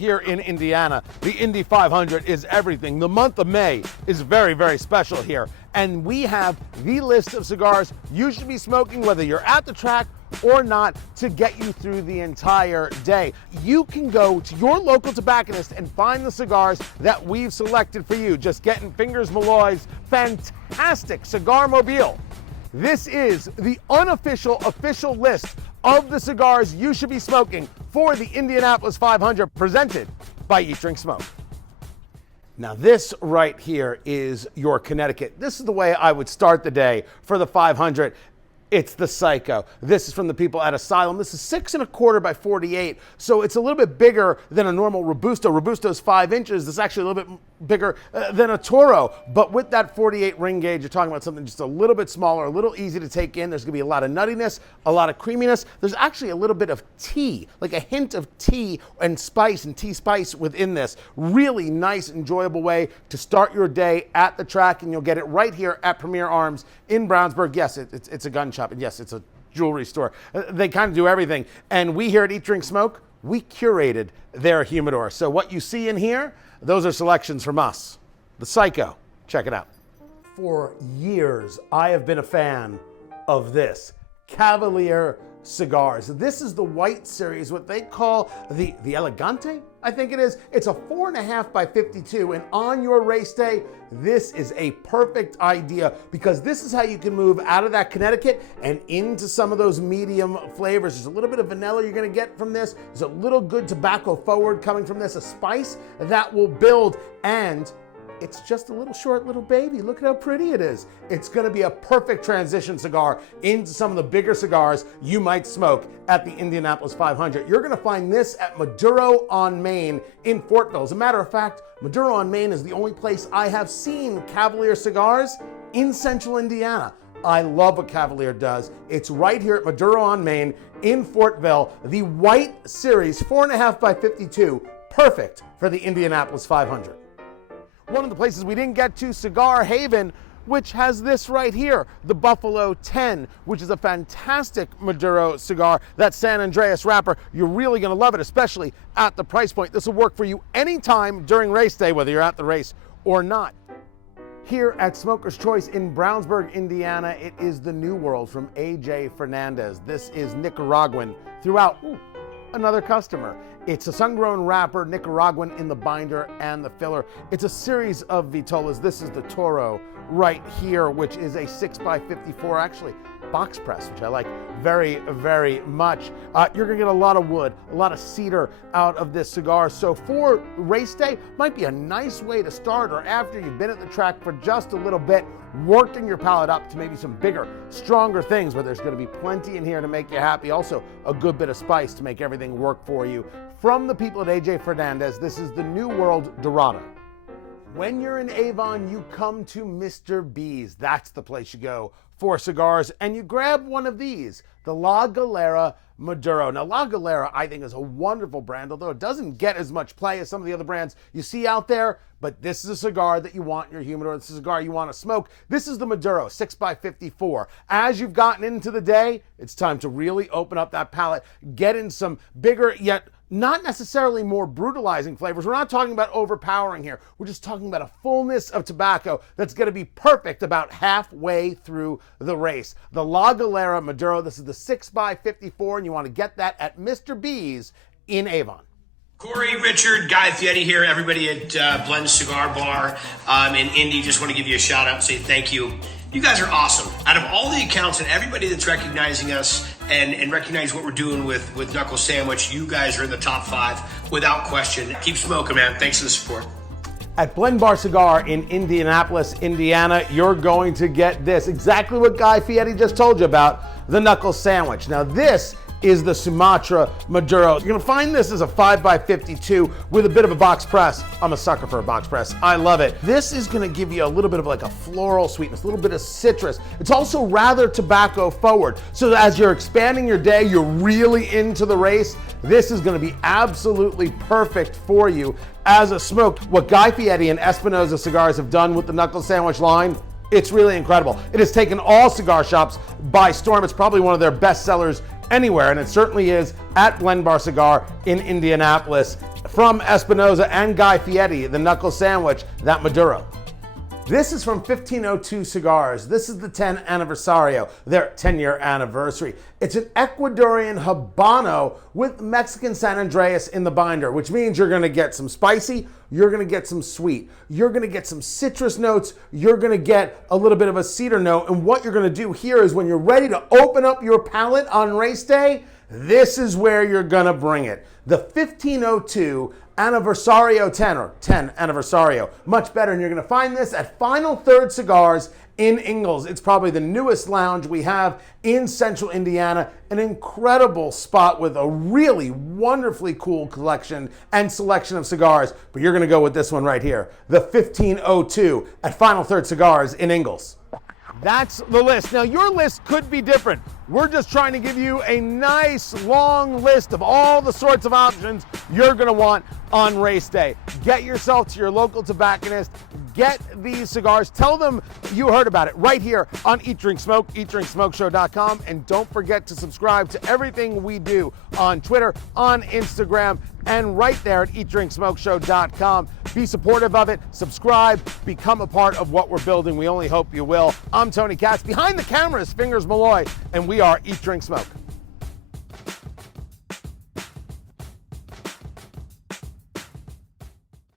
here in Indiana, the Indy 500 is everything. The month of May is very, very special here. And we have the list of cigars you should be smoking, whether you're at the track or not, to get you through the entire day. You can go to your local tobacconist and find the cigars that we've selected for you. Just getting Fingers Malloy's fantastic cigar mobile. This is the unofficial official list of the cigars you should be smoking for the Indianapolis 500, presented by Eat, Drink, Smoke. Now this right here is your Connecticut. This is the way I would start the day for the 500. It's the Psyko. This is from the people at Asylum. This is 6 1/4 by 48, so it's a little bit bigger than a normal Robusto. Robusto is 5 inches. This is actually a little bit bigger than a Toro, but with that 48 ring gauge, you're talking about something just a little bit smaller, a little easy to take in. There's gonna be a lot of nuttiness, a lot of creaminess. There's actually a little bit of tea, like a hint of tea and spice and tea spice within this. Really nice, enjoyable way to start your day at the track, and you'll get it right here at Premier Arms in Brownsburg. Yes, it's a gun shop, and yes, it's a jewelry store. They kind of do everything. And we here at Eat, Drink, Smoke, we curated their humidor. So what you see in here, those are selections from us. The Psyko, check it out. For years, I have been a fan of this Cavalier cigars. This is the white series, what they call the Elegante, I think it is. It's a 4.5 by 52, and on your race day, this is a perfect idea, because this is how you can move out of that Connecticut and into some of those medium flavors. There's a little bit of vanilla you're gonna get from this. There's a little good tobacco forward coming from this, a spice that will build, and it's just a little short little baby. Look at how pretty it is. It's gonna be a perfect transition cigar into some of the bigger cigars you might smoke at the Indianapolis 500. You're gonna find this at Maduro on Main in Fortville. As a matter of fact, Maduro on Main is the only place I have seen Cavalier cigars in central Indiana. I love what Cavalier does. It's right here at Maduro on Main in Fortville. The white series, 4.5 by 52, perfect for the Indianapolis 500. One of the places we didn't get to, Cigar Haven, which has this right here, the Buffalo 10, which is a fantastic Maduro cigar. That San Andreas wrapper, you're really gonna love it, especially at the price point. This will work for you anytime during race day, whether you're at the race or not. Here at Smoker's Choice in Brownsburg, Indiana, it is the New World from A.J. Fernandez. This is Nicaraguan throughout. Ooh, another customer. It's a sun-grown wrapper, Nicaraguan in the binder and the filler. It's a series of vitolas. This is the Toro right here, which is a 6 by 54, actually box press, which I like very, very much. You're gonna get a lot of wood, a lot of cedar out of this cigar. So for race day, might be a nice way to start, or after you've been at the track for just a little bit, working your palate up to maybe some bigger, stronger things, but there's gonna be plenty in here to make you happy. Also, a good bit of spice to make everything work for you. From the people at A.J. Fernandez, this is the New World Dorado. When you're in Avon, you come to Mr. B's. That's the place you go for cigars, and you grab one of these, the La Galera Maduro. Now, La Galera, I think, is a wonderful brand, although it doesn't get as much play as some of the other brands you see out there, but this is a cigar that you want in your humidor. This is a cigar you want to smoke. This is the Maduro, 6 by 54. As you've gotten into the day, it's time to really open up that palate, get in some bigger, yet not necessarily more brutalizing flavors. We're not talking about overpowering here. We're just talking about a fullness of tobacco that's gonna be perfect about halfway through the race. The La Galera Maduro, this is the 6 by 54, and you wanna get that at Mr. B's in Avon. Corey, Richard, Guy Fieri here, everybody at Blend Cigar Bar in Indy. Just want to give you a shout out and say thank you. You guys are awesome. Out of all the accounts and everybody that's recognizing us and recognize what we're doing with Knuckle Sandwich, you guys are in the top 5 without question. Keep smoking, man. Thanks for the support. At Blend Bar Cigar in Indianapolis, Indiana, you're going to get this. Exactly what Guy Fieri just told you about, the Knuckle Sandwich. Now this is the Sumatra Maduro. You're gonna find this as a 5 by 52 with a bit of a box press. I'm a sucker for a box press. I love it. This is gonna give you a little bit of like a floral sweetness, a little bit of citrus. It's also rather tobacco forward. So as you're expanding your day, you're really into the race, this is gonna be absolutely perfect for you as a smoke. What Guy Fieri and Espinosa Cigars have done with the Knuckle Sandwich line, it's really incredible. It has taken all cigar shops by storm. It's probably one of their best sellers anywhere, and it certainly is at Blend Bar Cigar in Indianapolis. From Espinosa and Guy Fieri, the knuckle sandwich, that Maduro. This is from 1502 Cigars. This is the 10 Aniversario, their 10-year anniversary. It's an Ecuadorian Habano with Mexican San Andreas in the binder, which means you're gonna get some spicy, you're gonna get some sweet, you're gonna get some citrus notes, you're gonna get a little bit of a cedar note, and what you're gonna do here is when you're ready to open up your palate on race day, this is where you're gonna bring it. The 1502 Aniversario 10, or 10 Aniversario. Much better, and you're gonna find this at Final Third Cigars in Ingalls. It's probably the newest lounge we have in central Indiana. An incredible spot with a really wonderfully cool collection and selection of cigars, but you're gonna go with this one right here, the 1502 at Final Third Cigars in Ingalls. That's the list. Now, your list could be different. We're just trying to give you a nice long list of all the sorts of options you're gonna want on race day. Get yourself to your local tobacconist, get these cigars, tell them you heard about it right here on Eat, Drink, Smoke, eatdrinksmokeshow.com, and don't forget to subscribe to everything we do on Twitter, on Instagram, and right there at eatdrinksmokeshow.com. Be supportive of it, subscribe, become a part of what we're building. We only hope you will. I'm Tony Katz. Behind the camera is Fingers Malloy, and we are Eat, Drink, Smoke.